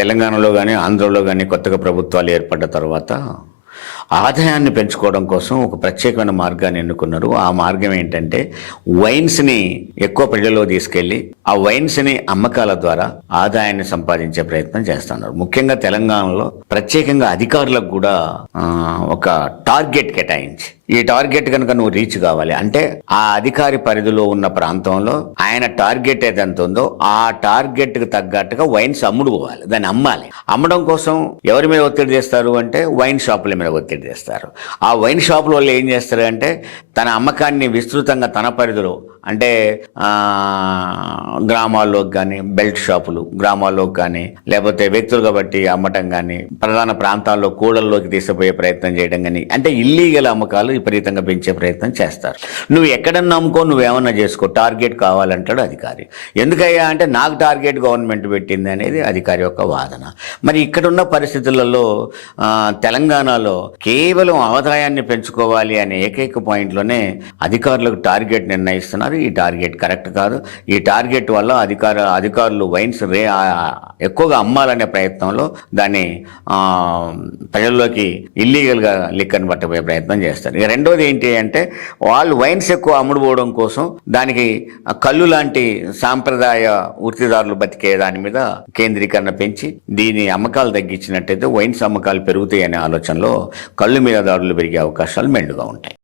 తెలంగాణలో కానీ ఆంధ్రలో కానీ కొత్తగా ప్రభుత్వాలు ఏర్పడ్డ తర్వాత ఆదాయాన్ని పెంచుకోవడం కోసం ఒక ప్రత్యేకమైన మార్గాన్ని ఎన్నుకున్నారు. ఆ మార్గం ఏంటంటే వైన్స్ని ఎక్కువ ప్రజల్లో తీసుకెళ్లి ఆ వైన్స్ని అమ్మకాల ద్వారా ఆదాయాన్ని సంపాదించే ప్రయత్నం చేస్తున్నారు. ముఖ్యంగా తెలంగాణలో ప్రత్యేకంగా అధికారులకు కూడా ఒక టార్గెట్ కేటాయించి, ఈ టార్గెట్ కనుక నువ్వు రీచ్ కావాలి అంటే ఆ అధికారి పరిధిలో ఉన్న ప్రాంతంలో ఆయన టార్గెట్ ఏదైతే ఉందో ఆ టార్గెట్ కు తగ్గట్టుగా వైన్స్ అమ్ముడు పోవాలి, దాన్ని అమ్మాలి. అమ్మడం కోసం ఎవరి మీద ఒత్తిడి చేస్తారు అంటే వైన్ షాపుల మీద ఒత్తిడి చేస్తారు. ఆ వైన్ షాపుల వాళ్ళు ఏం చేస్తారు అంటే తన అమ్మకాన్ని విస్తృతంగా తన పరిధిలో అంటే గ్రామాల్లోకి కానీ, బెల్ట్ షాపులు గ్రామాల్లోకి కానీ, లేకపోతే వ్యక్తులుగా బట్టి అమ్మటం కానీ, ప్రధాన ప్రాంతాల్లో కూడల్లోకి తీసుకుపోయే ప్రయత్నం చేయడం కానీ, అంటే ఇల్లీగల్ అమ్మకాలు విపరీతంగా పెంచే ప్రయత్నం చేస్తారు. నువ్వు ఎక్కడన్నా అమ్ముకో, నువ్వేమన్నా చేసుకో, టార్గెట్ కావాలంటాడు అధికారి. ఎందుకయ్యా అంటే నాకు టార్గెట్ గవర్నమెంట్ పెట్టింది అనేది అధికారి యొక్క వాదన. మరి ఇక్కడున్న పరిస్థితులలో తెలంగాణలో కేవలం ఆదాయాన్ని పెంచుకోవాలి అనే ఏకైక పాయింట్లోనే అధికారులకు టార్గెట్ నిర్ణయిస్తున్నారు. ఈ టార్గెట్ కరెక్ట్ కాదు. ఈ టార్గెట్ వల్ల అధికారులు వైన్స్ ఎక్కువగా అమ్మాలనే ప్రయత్నంలో దాన్ని ప్రజల్లోకి ఇల్లీగల్గా లిక్కర్ని పట్టబోయే ప్రయత్నం చేస్తారు. ఇక రెండోది ఏంటి అంటే వాళ్ళు వైన్స్ ఎక్కువ అమ్ముడుపోవడం కోసం దానికి కళ్ళు లాంటి సాంప్రదాయ వృత్తిదారులు బతికే దాని మీద కేంద్రీకరణ పెంచి దీని అమ్మకాలు తగ్గించినట్టయితే వైన్స్ అమ్మకాలు పెరుగుతాయి అనే ఆలోచనలో కళ్ళు మీద దాడులు పెరిగే అవకాశాలు మెండుగా ఉంటాయి.